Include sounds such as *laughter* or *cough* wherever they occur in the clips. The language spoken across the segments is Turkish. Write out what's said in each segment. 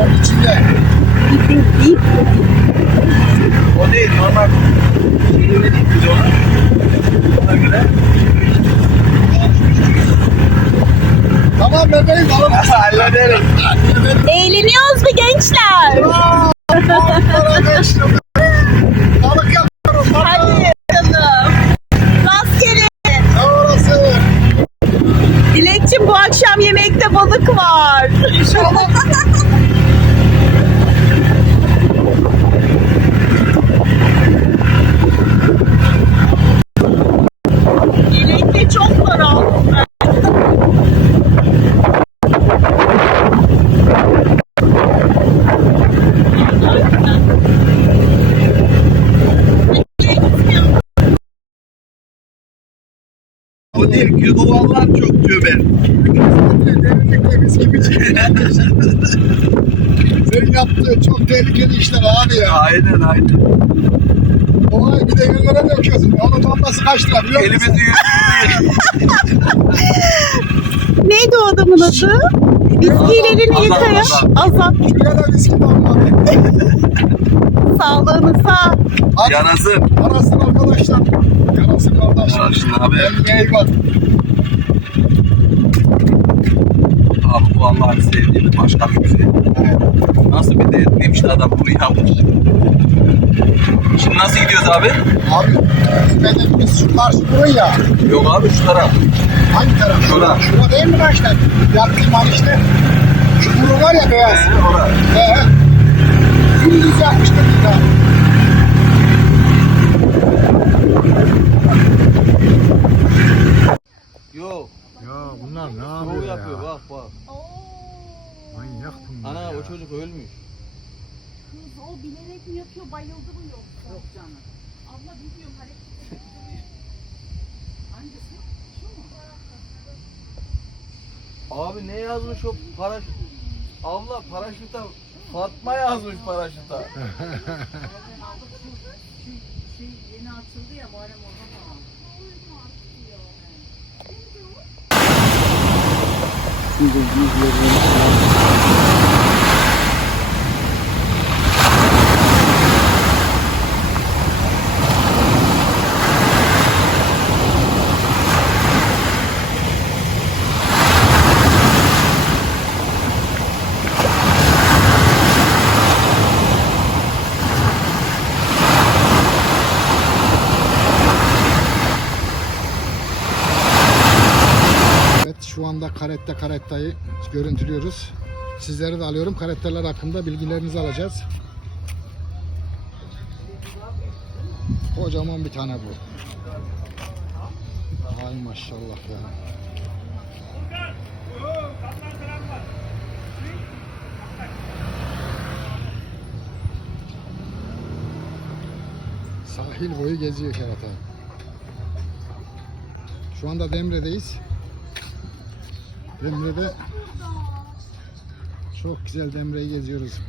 Onun içinde. Dip dip. O değil normal. Şeyi vereyim biz ona. Ona göre. Tamam bebeğim alın. Hallederiz. Eğleniyoruz mu gençler? Balık yapıyorum. Hadi canım. Rastgele. Orası? Dilekçim bu akşam yemekte balık var. İnşallah. Dilekte çok var aldım ben. O değil. Yugovallar çok tövbe. Derinlikle biz gibi Senin yaptığın çok tehlikeli işler abi ya. Aynen aynen. Olay bir de yerlere döküyorsun. Onun tombası kaç lira biliyor musun? Elimizi *laughs* Neydi o adamın adı? Azat, yıkayan. Azat. Şuraya da viski damla. Sağlığını sağ. Hadi Yanası. Yarasın arkadaşlar. Yarasın kardeşler. Yarasın abi. Kendine iyi bak. Abi bu Allah'ın sevdiği başka bir şey. Nasıl bir de adam bunu yapmış. Şimdi nasıl gidiyoruz abi? Abi biz şu karşı burayı ya. Yok abi şu taraf. Hangi taraf? Şura. Şura değil mi lan işte? Yaktım var işte. Şu kuru var ya beyaz. He orada. He. Gündüz yakmıştım bir daha. Yok. Ya bunlar ne Şov yapıyor bak bak. Manyak bunlar Ana o çocuk ölmüş. Kız o bilerek mi yapıyor bayıldı mı yoksa? Yok canım. Abla bilmiyorum hareket Hangisi? Şu mu? Abi ne yazmış o paraşüt? Abla paraşüte Fatma yazmış şu, *laughs* şu şey yeni açıldı ya Muharrem oradan aldım. Evet şu anda Karette Karetta'yı görüntülüyoruz. Sizleri de alıyorum. Karetteler hakkında bilgilerinizi alacağız. Kocaman bir tane bu. Ay maşallah ya. Sahil boyu geziyor kerata. Şu anda Demre'deyiz. Demre'de çok güzel Demre'yi geziyoruz.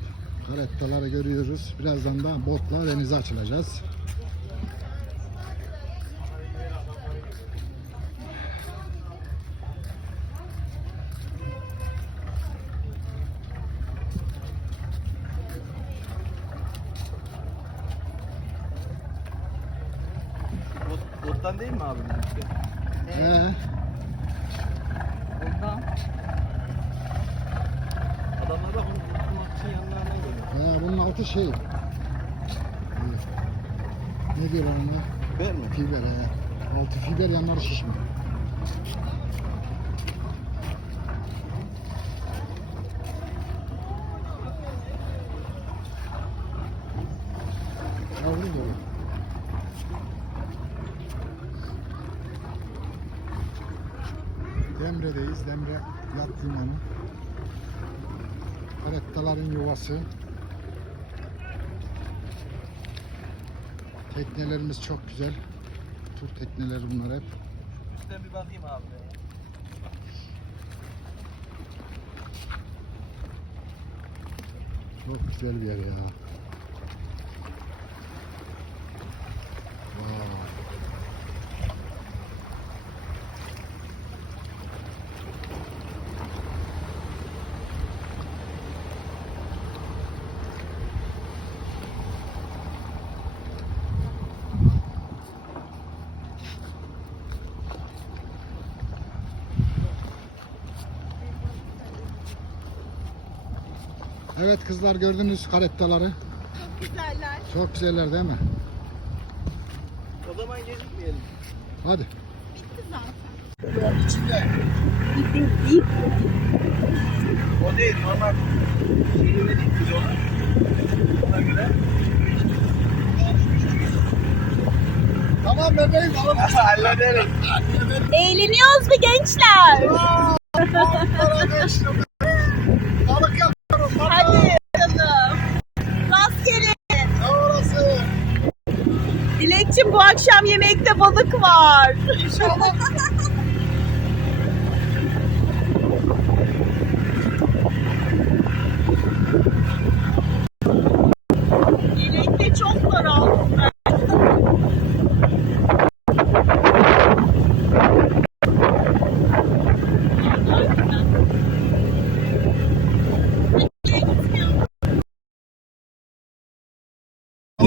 Karettaları görüyoruz. Birazdan da botla denize açılacağız. Bot, bottan değil mi abi? Ee, altı şey. Ne diyorlar ona? Ben mi? Fiber he. Altı fiber yanları şişmiyor. Yavru dolu. Demre'deyiz. Demre yat limanı. Karettaların yuvası. Teknelerimiz çok güzel. Tur tekneleri bunlar hep. Üstten bir bakayım abi. Çok güzel bir yer ya. Evet kızlar gördünüz karettaları. Çok güzeller. Çok güzeller değil mi? O zaman gecikmeyelim. Hadi. Bitti zaten. İçinde. O değil normal. Şeyi vereyim biz ona. Ona göre. Tamam bebeğim alalım. Hallederiz. Eğleniyoruz mu gençler? *laughs* akşam yemekte balık var. İnşallah. Yemekte çok var aldım ben.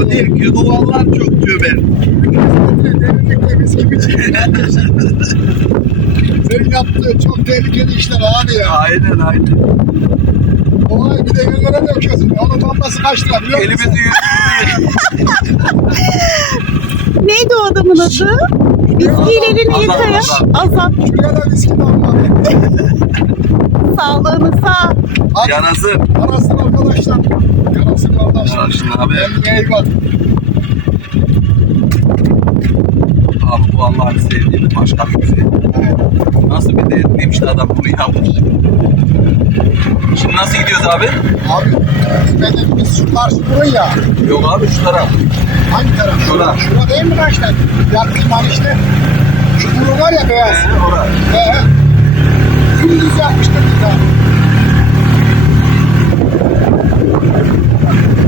O değil ki duvarlar çok cömert. Derinlikte biz gibi Senin yaptığın çok tehlikeli işler abi ya. Aynen aynen. Olay bir de yerlere döküyorsun. Onun lambası kaç lira biliyor musun? Elimizi Neydi o adamın adı? Viskilerini Azat, yıkaya. Azat. Azat. Şuraya da viski damla. Sağlığınıza. Hadi yarasın. arasın arkadaşlar. Yarasın kardeşler. Yarasın abi. Kendine iyi bak. Abi bu Allah'ın sevdiği başka bir güzel. Nasıl bir de adam bunu yapmış. Şimdi nasıl gidiyoruz abi? Abi benim biz şu karşı burun ya. Yok abi şu taraf. Hangi taraf? Şura. Şura değil mi lan işte? Yakın işte. Şu burun var ya beyaz. He, orası. He, Thank you.